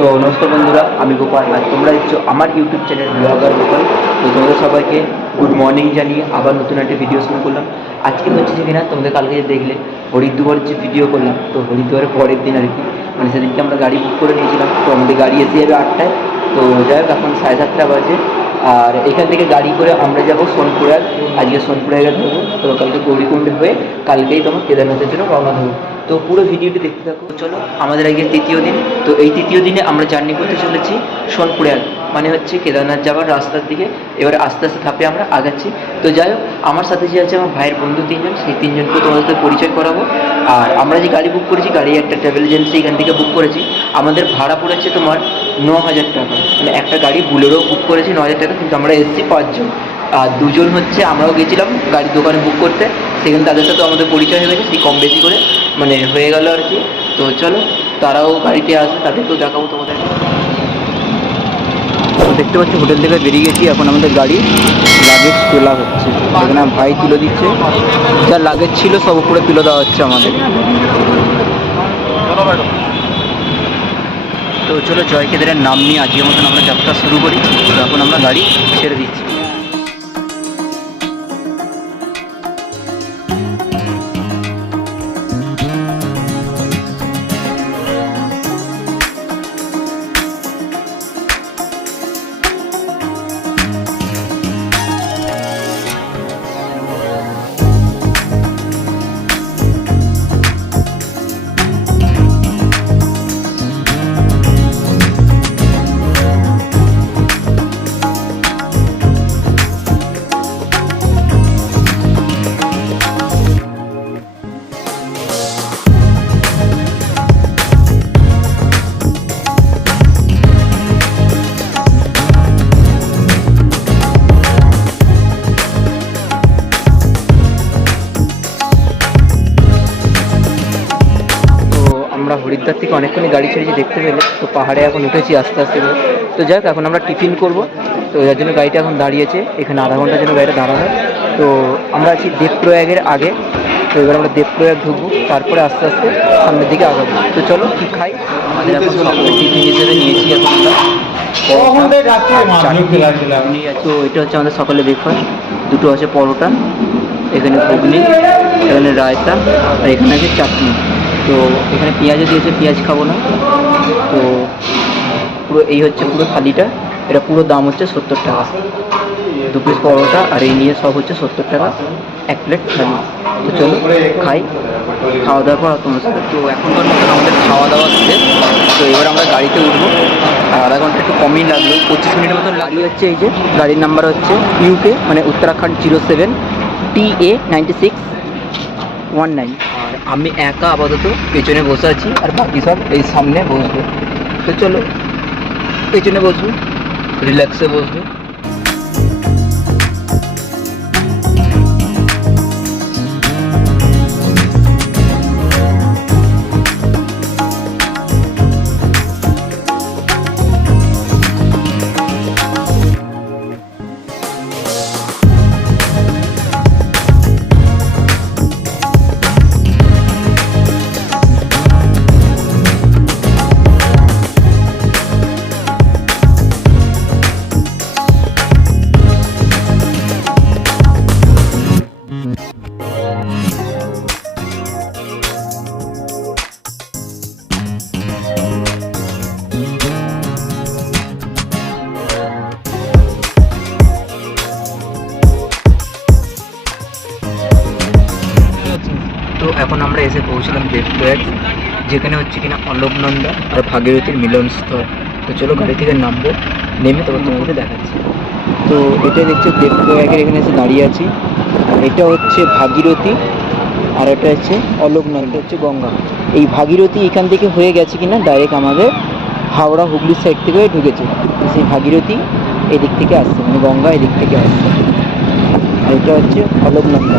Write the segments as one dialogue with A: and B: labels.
A: তো নমস্কার বন্ধুরা, আমি গোপাল আর তোমরা দেখছ আমার ইউটিউব চ্যানেল ব্লগার গোপাল। তো তোমাদের সবাইকে গুড মর্নিং জানিয়ে আবার নতুন একটা ভিডিও শুরু করলাম। আজকে হচ্ছে যে কিনা, তোমাদের কালকে যে দেখলে হরিদ্বারের যে ভিডিও করলাম, তো হরিদ্বারের পরের দিন আর কি। মানে সেদিনকে আমরা গাড়ি বুক করে নিয়েছিলাম। তো আমাদের গাড়ি এসে যাবে আটটায়। তো যাই হোক, এখন সাড়ে সাতটা বাজে। আর এখান থেকে গাড়ি করে আমরা যাব সোনপুরার আজকে সোনপুরায় ধরবো। তো কালকে গৌরীকুণ্ডে হয়ে কালকেই তোমার কেদারনাথের জন্য রওনা দেবো। তো পুরো ভিডিওটি দেখতে থাকো। চলো, আমাদের আজকে তৃতীয় দিন। তো এই তৃতীয় দিনে আমরা জার্নি করতে চলেছি সোনপুরার মানে হচ্ছে কেদারনাথ যাওয়ার রাস্তার দিকে। এবার আস্তে আস্তে ধাপে আমরা আগাচ্ছি। তো যাই হোক, আমার সাথে যে আছে আমার ভাইয়ের বন্ধু তিনজন, সেই তিনজনকে তোমাদের সাথে পরিচয় করাবো। আর আমরা যে গাড়ি বুক করেছি, গাড়ি একটা ট্রাভেল এজেন্সি এখান থেকে বুক করেছি। আমাদের ভাড়া পড়েছে তোমার ন হাজার টাকা। মানে একটা গাড়ি বুলেরো বুক করেছি ন হাজার টাকা, কিন্তু আমরা এসেছি পাঁচজন। আর দুজন হচ্ছে আমরাও গেছিলাম গাড়ির দোকানে বুক করতে। সেখানে তাদের সাথে আমাদের পরিচয় হয়ে গেছে সেই কম বেশি করে। মানে হয়ে গেল আর কি। তো চলো তারাও গাড়িতে আসবে তাদেরকেও দেখাবো তোমাদের। দেখতে পাচ্ছি হোটেল থেকে বেরিয়ে গেছি এখন আমাদের গাড়ি। লাগেজ তোলা হচ্ছে। এখানে ভাই তুলে দিচ্ছে। যা লাগেজ ছিল সব উপরে তুলে দেওয়া হচ্ছে আমাদের। তো চলো জয় কেদারের নাম নিয়ে আজকের মতন আমরা যাত্রা শুরু করি। তো এখন আমরা গাড়ি ছেড়ে দিচ্ছি। হরিদ্বার থেকে অনেকক্ষণই গাড়ি ছেড়েছি দেখতে পেলে। তো পাহাড়ে এখন উঠেছি আস্তে আস্তে তো যাক এখন আমরা টিফিন করব। তো যার জন্য গাড়িটা এখন দাঁড়িয়েছে। এখানে আধা ঘণ্টার জন্য গাড়িটা দাঁড়ানো তো আমরা আছি দেবপ্রয়াগের আগে। তো এবার আমরা দেবপ্রয়াগ ঢুকবো। তারপরে আস্তে আস্তে সামনের দিকে আগাবো। তো চলো কি খাই? আমাদের এখন সকালে টিফিন হিসেবে নিয়েছি এখন। তো এটা হচ্ছে আমাদের সকালে ব্রেকফাস্ট দুটো আছে পরোটা। এখানে ঘুগনি এখানে রায়তা আর এখানে আছে চাটনি। তো এখানে পেঁয়াজও দিয়েছে, পেঁয়াজ খাব না। তো পুরো এই হচ্ছে পুরো থালিটা। এটা পুরো দাম হচ্ছে সত্তর টাকা। দু পিস পরোটা আর এই নিয়ে সব হচ্ছে সত্তর টাকা এক প্লেট থালি। তো চলো খাই। খাওয়া দাওয়ার পর তোমার সাথে। তো এখনকার মতন আমাদের খাওয়া দাওয়া শেষ। তো এবার আমরা গাড়িতে উঠবো। আর আধা ঘণ্টা একটু কমই লাগল। পঁচিশ মিনিটের মতন গাড়ি হচ্ছে এই যে। গাড়ির নাম্বার হচ্ছে ইউকে মানে Uttarakhand zero seven T A ninety six one nine আর আমি একা আপাতত পেছনে বসে আছি আর বাকি সব এই সামনে বসবে। তো চলো, পেছনে বসবে রিল্যাক্সে বসবে। তো এখন আমরা এসে পৌঁছলাম দেবপ্রয়াগ, যেখানে হচ্ছে কিনা অলোকনন্দা আর ভাগীরথীর মিলনস্থল। তো চলো গাড়ি থেকে নামবো, নেমে তারপর তোমাকে দেখাচ্ছি। তো এটা দেখছ দেবপ্রয়াগের এখানে এসে দাঁড়িয়ে আছি। আর এটা হচ্ছে ভাগীরথী আর এটা হচ্ছে অলোকনন্দা হচ্ছে গঙ্গা। এই ভাগীরথী এখান থেকে হয়ে গেছে কিনা ডাইরেক্ট আমাদের হাওড়া হুগলির সাইড থেকে ঢুকেছে। সেই ভাগীরথী এদিক থেকে আসছে মানে গঙ্গা এদিক থেকে আসছে। আর এটা হচ্ছে অলোকনন্দা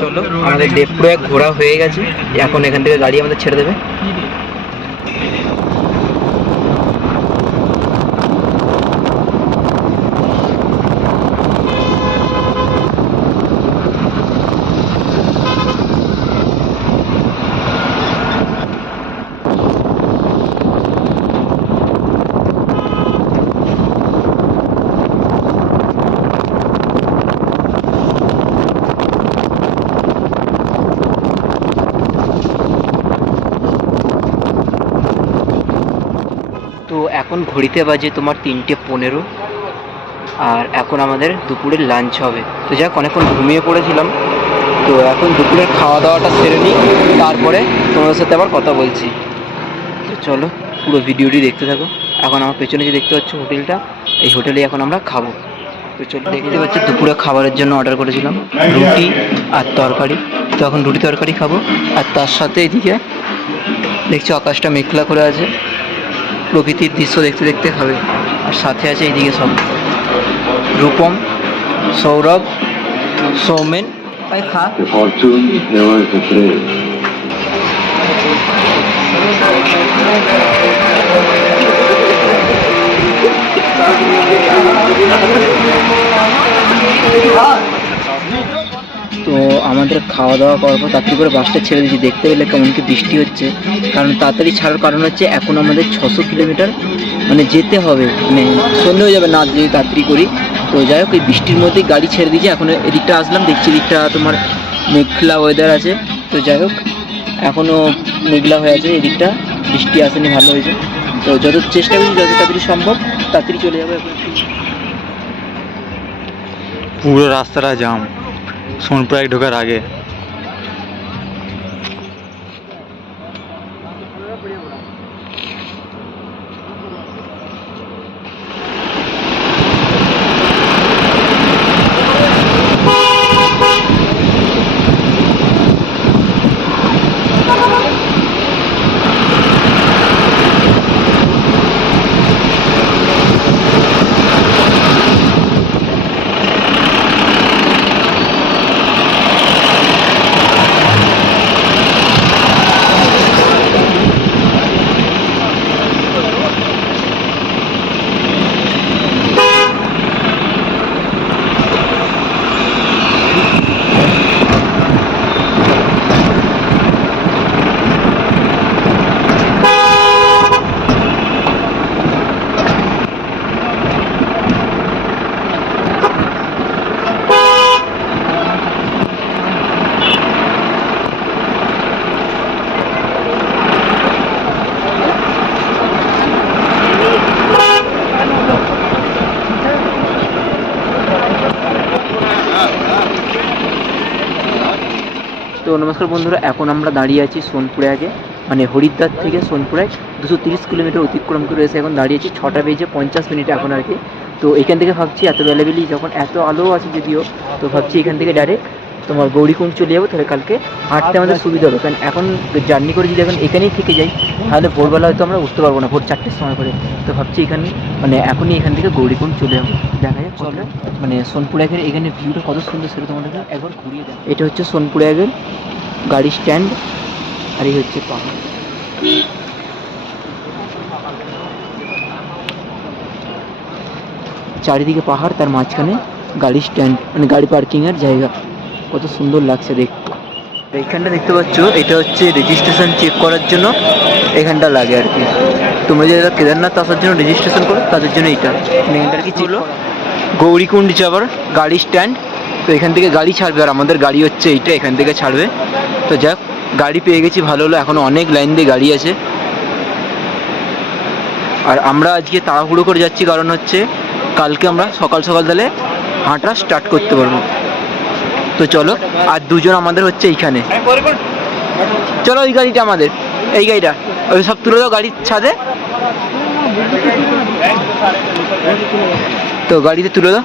A: চলো আমাদের এক ঘোরা হয়ে গেছে। এখন এখান থেকে গাড়ি আমাদের ছেড়ে দেবে তো এখন ঘড়িতে বাজে তোমার তিনটে পনেরো। আর এখন আমাদের দুপুরের লাঞ্চ হবে। তো যাক, অনেকক্ষণ ঘুমিয়ে পড়েছিলাম। তো এখন দুপুরের খাওয়া দাওয়াটা সেরে নিই। তারপরে তোমাদের সাথে আবার কথা বলছি। তো চলো, পুরো ভিডিওটি দেখতে থাকো। এখন আমার পেছনে যে দেখতে পাচ্ছ হোটেলটা, এই হোটেলে এখন আমরা খাব। তো চলো, দেখতে পাচ্ছি দুপুরে খাবারের জন্য অর্ডার করেছিলাম। রুটি আর তরকারি। তো এখন রুটি তরকারি খাব। আর তার সাথে এদিকে দেখছি আকাশটা মেঘলা করে আছে। প্রকৃতির দৃশ্য দেখতে দেখতে হবে। আর সাথে আছে এইদিকে সব। রূপম সৌরভ সৌমেন। ভাই খা। আমাদের খাওয়া দাওয়া করার পর তাড়াতাড়ি করে বাসটা ছেড়ে দিয়েছি। দেখতে পেলে কেমন কি বৃষ্টি হচ্ছে। কারণ তাড়াতাড়ি ছাড়ার কারণ হচ্ছে এখন আমাদের ছশো কিলোমিটার মানে যেতে হবে। মানে সন্ধে হয়ে যাবে না যদি তাড়াতাড়ি করি। তো যাই হোক, এই বৃষ্টির মধ্যেই গাড়ি ছেড়ে দিয়েছি। এখন এদিকটা আসলাম, দেখছি এদিকটা তোমার মেঘলা ওয়েদার আছে। তো যাই হোক এখনও মেঘলা হয়ে আছে এদিকটা। বৃষ্টি আসেনি, ভালো হয়েছে। তো যত চেষ্টা করছি, যত তাড়াতাড়ি সম্ভব, তাড়াতাড়ি চলে যাবে এখন।
B: পুরো রাস্তাটা জাম। সোনপ্রায় ঢোকার আগে
A: তো নমস্কার বন্ধুরা, এখন আমরা দাঁড়িয়ে আছি সোনপুরে আগে। মানে হরিদ্বার থেকে সোনপুরে, দুশো তিরিশ কিলোমিটার অতিক্রম করে এসে এখন দাঁড়িয়ে আছি, ছটা বেজে পঞ্চাশ মিনিট এখন আর কি। তো এখান থেকে ভাবছি, এত বেলাবেলি যখন এত আলো আছে যদিও, তো ভাবছি এখান থেকে ডাইরেক্ট তোমার গৌরীকুণ্ড চলে যাব তাহলে কালকে হাঁটতে আমাদের সুবিধা হবে। কারণ এখন জার্নি করে যদি এখন এখানেই থেকে যাই তাহলে ভোরবেলা হয়তো আমরা উঠতে পারব না ভোর চারটের সময় করে। তো ভাবছি এখানে মানে এখনই এখান থেকে গৌরীকুণ্ড চলে যাব। দেখা যাক চলে। মানে সোনপুর আগের এখানে ভিউটা কত সুন্দর সেটা তোমাদেরকে একবার ঘুরিয়ে দেয় এটা হচ্ছে সোনপুর আগের গাড়ি স্ট্যান্ড আর এই হচ্ছে পাহাড়। চারিদিকে পাহাড় তার মাঝখানে গাড়ি স্ট্যান্ড মানে গাড়ি পার্কিংয়ের জায়গা। কত সুন্দর লাগছে দেখতে। এইখানটা দেখতে পাচ্ছ এটা হচ্ছে রেজিস্ট্রেশন চেক করার জন্য এখানটা লাগে আর কি। তোমরা যারা কেদারনাথ আসার জন্য রেজিস্ট্রেশন করো তাদের জন্য এইটা। এখানটার কি ছিল গৌরীকুণ্ড যাবার গাড়ি স্ট্যান্ড তো এখান থেকে গাড়ি ছাড়বে আর আমাদের গাড়ি হচ্ছে এইটা এখান থেকে ছাড়বে। তো যাক গাড়ি পেয়ে গেছি ভালো হলো এখনও অনেক লাইন দিয়ে গাড়ি আছে। আর আমরা আজকে তাড়াহুড়ো করে যাচ্ছি কারণ হচ্ছে কালকে আমরা সকাল সকাল তাহলে হাঁটা স্টার্ট করতে পারব। তো চলো, আর দুজন আমাদের হচ্ছে এইখানে। চলো ওই গাড়িটা আমাদের, এই গাড়িটা। ওই সব তুলে দাও গাড়ির ছাদে। তো গাড়িতে তুলে দাও।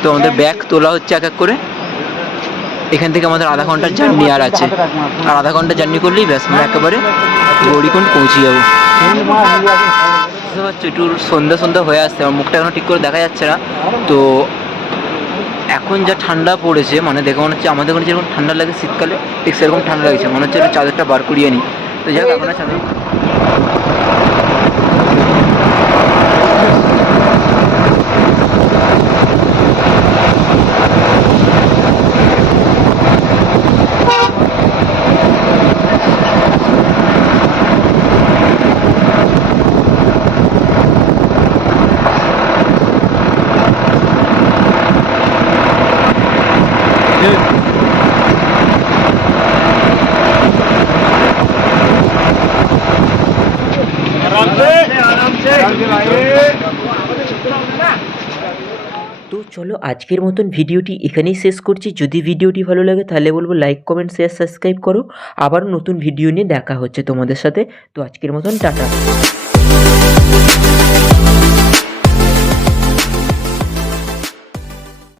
A: তো আমাদের ব্যাগ তোলা হচ্ছে এক এক করে। এখান থেকে আমাদের আধা ঘণ্টার জার্নি আর আছে। আর আধা ঘণ্টা জার্নি করলেই ব্যাস, আমরা একেবারে গৌরীকুণ্ড পৌঁছে যাব। বুঝতে পারছ? একটু সন্ধ্যা সন্ধ্যা হয়ে আসছে, আমার মুখটা এখনও ঠিক করে দেখা যাচ্ছে না। তো এখন যা ঠান্ডা পড়েছে মানে দেখে মনে হচ্ছে আমাদের ওখানে যেরকম ঠান্ডা লাগে শীতকালে, ঠিক সেরকম ঠান্ডা লাগছে। মনে হচ্ছে চাদরটা বার করিয়ে নিই। তো যাই হোক, আপনার চাদর তো চলো আজকের মতন ভিডিওটি এখানেই শেষ করছি। যদি ভিডিওটি ভালো লাগে তাহলে বলব লাইক কমেন্ট শেয়ার সাবস্ক্রাইব করো। আবার নতুন ভিডিও নিয়ে দেখা হচ্ছে তোমাদের সাথে। তো আজকের মতন টাটা।